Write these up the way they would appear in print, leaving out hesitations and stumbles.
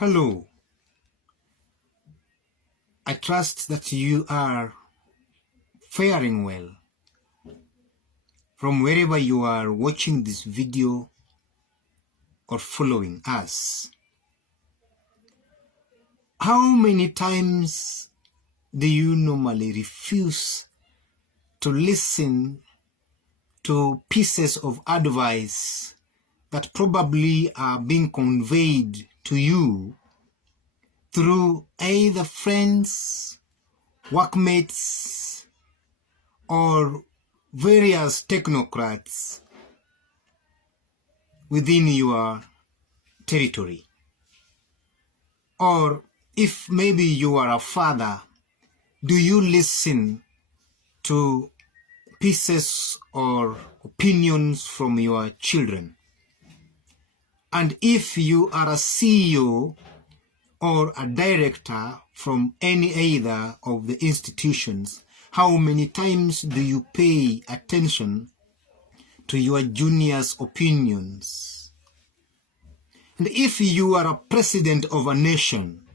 Hello, I trust that you are faring well from wherever you are watching this video or following us. How many times do you normally refuse to listen to pieces of advice that probably are being conveyed to you through either friends, workmates, or various technocrats within your territory? Or if maybe you are a father, do you listen to pieces or opinions from your children? And if you are a CEO or a director from any either of the institutions, how many times do you pay attention to your juniors' opinions? And if you are a president of a nation,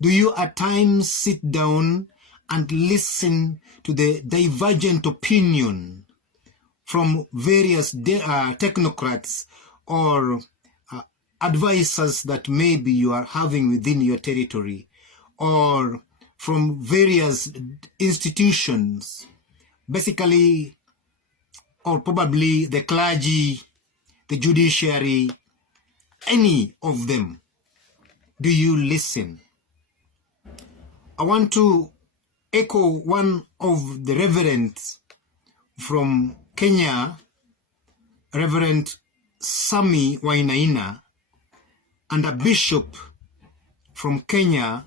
do you at times sit down and listen to the divergent opinion from various technocrats or advisors that maybe you are having within your territory, or from various institutions, basically, or probably the clergy, the judiciary, any of them? Do you listen? I want to echo one of the reverends from Kenya, Reverend Sami Wainaina, and a bishop from Kenya,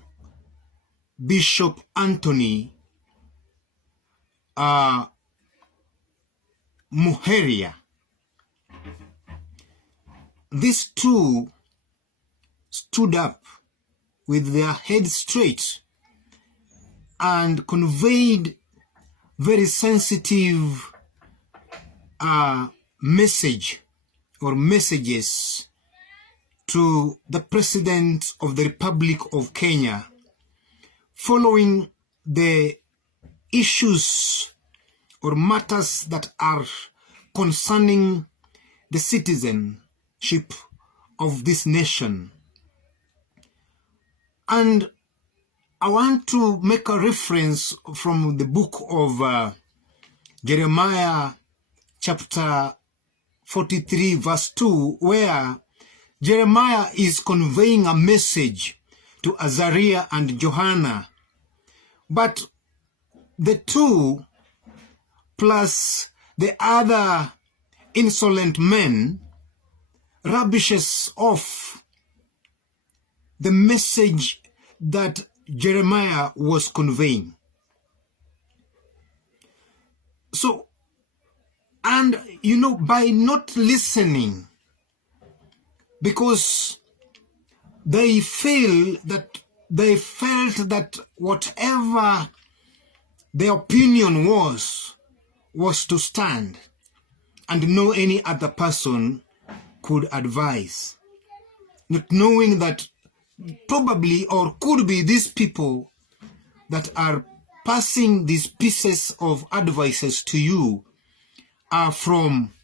Bishop Anthony Muheria. These two stood up with their heads straight and conveyed very sensitive message or messages to the President of the Republic of Kenya following the issues or matters that are concerning the citizenship of this nation. And I want to make a reference from the book of Jeremiah chapter 43 verse 2, where Jeremiah is conveying a message to Azariah and Johanna. But the two, plus the other insolent men, rubbishes off the message that Jeremiah was conveying. So, and you know, by not listening, because they felt that whatever their opinion was to stand, and no any other person could advise, not knowing that probably or could be these people that are passing these pieces of advices to you are from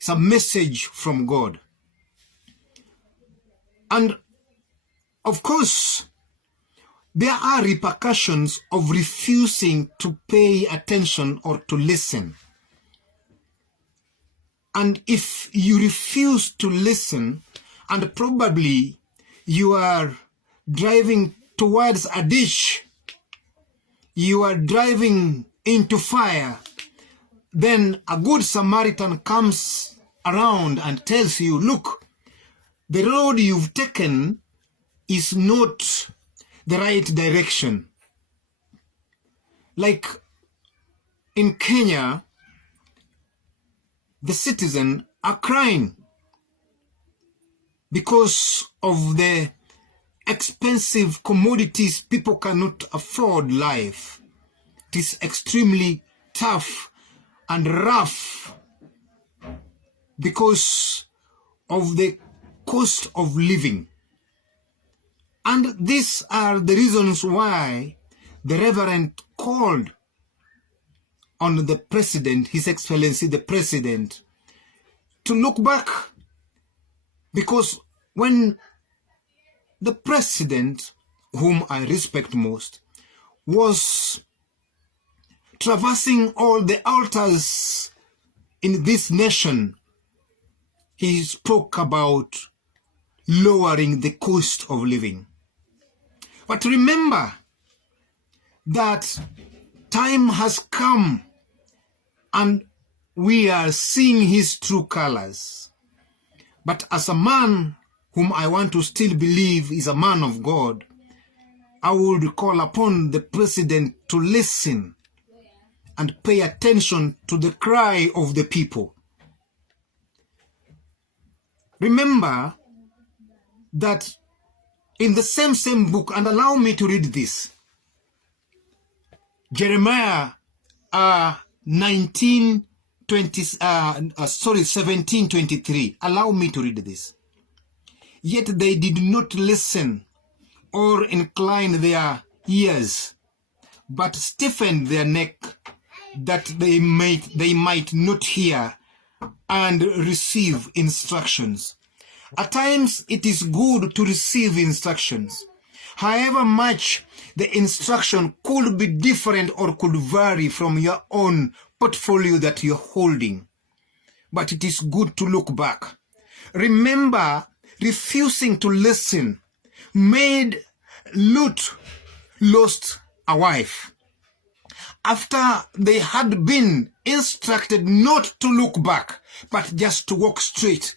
some message from God. And of course, there are repercussions of refusing to pay attention or to listen. And if you refuse to listen, and probably you are driving towards a ditch, you are driving into fire, then a good Samaritan comes around and tells you, look, the road you've taken is not the right direction. Like in Kenya, the citizens are crying because of the expensive commodities. People cannot afford life. It is extremely tough and rough because of the cost of living. And these are the reasons why the Reverend called on the President, His Excellency the President, to look back. Because when the President, whom I respect most, was traversing all the altars in this nation, he spoke about lowering the cost of living. But remember that time has come and we are seeing his true colors. But as a man whom I want to still believe is a man of God, I would call upon the President to listen and pay attention to the cry of the people. Remember that in the same book, and allow me to read this, Jeremiah 17:23. Allow me to read this. Yet they did not listen or incline their ears, but stiffened their neck, that they might not hear and receive instructions. At times it is good to receive instructions. However much the instruction could be different or could vary from your own portfolio that you're holding. But it is good to look back. Remember, refusing to listen made Lot lost a wife. After they had been instructed not to look back, but just to walk straight.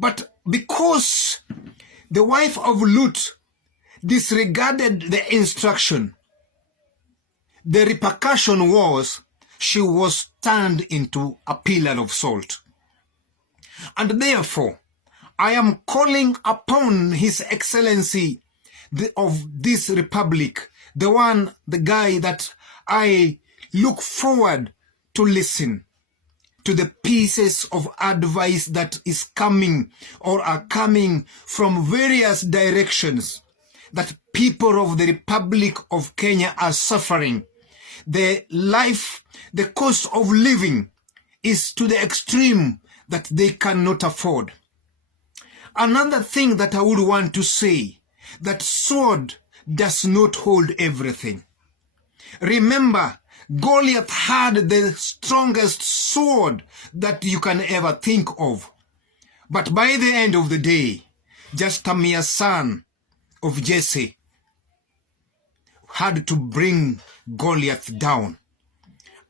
But because the wife of Lot disregarded the instruction, the repercussion was she was turned into a pillar of salt. And therefore, I am calling upon His Excellency of this republic, the guy that I look forward to listen to the pieces of advice that is coming or are coming from various directions, that people of the Republic of Kenya are suffering. The cost of living is to the extreme that they cannot afford. Another thing that I would want to say, that sword does not hold everything. Remember, Goliath had the strongest sword that you can ever think of. But by the end of the day, just a mere son of Jesse had to bring Goliath down.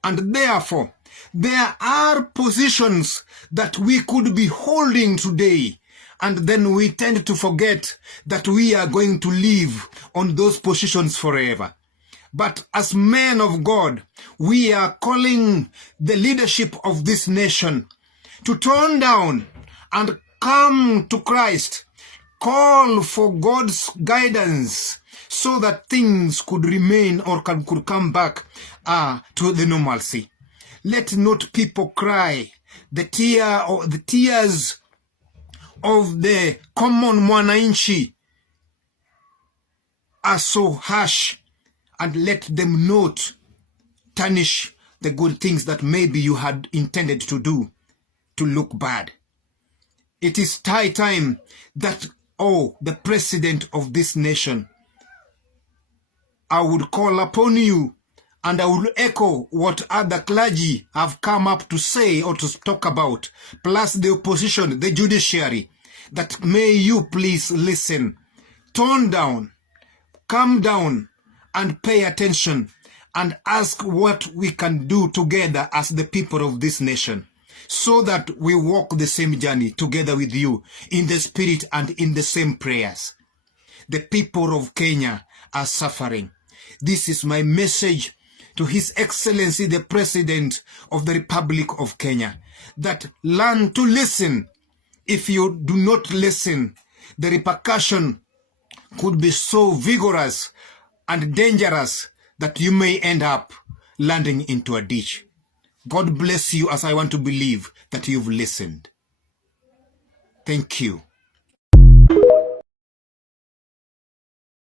And therefore, there are positions that we could be holding today, and then we tend to forget that we are going to live on those positions forever. But as men of God, we are calling the leadership of this nation to turn down and come to Christ, call for God's guidance so that things could remain or could come back to the normalcy. Let not people cry. The tears of the common mwananchi are so harsh, and let them not tarnish the good things that maybe you had intended to do to look bad. It is high time that, the President of this nation, I would call upon you, and I will echo what other clergy have come up to say or to talk about, plus the opposition, the judiciary, that may you please listen, tone down, calm down, and pay attention and ask what we can do together as the people of this nation, so that we walk the same journey together with you in the spirit and in the same prayers. The people of Kenya are suffering. This is my message to His Excellency the President of the Republic of Kenya, that learn to listen. If you do not listen, the repercussion could be so vigorous and dangerous that you may end up landing into a ditch. God bless you, as I want to believe that you've listened. Thank you.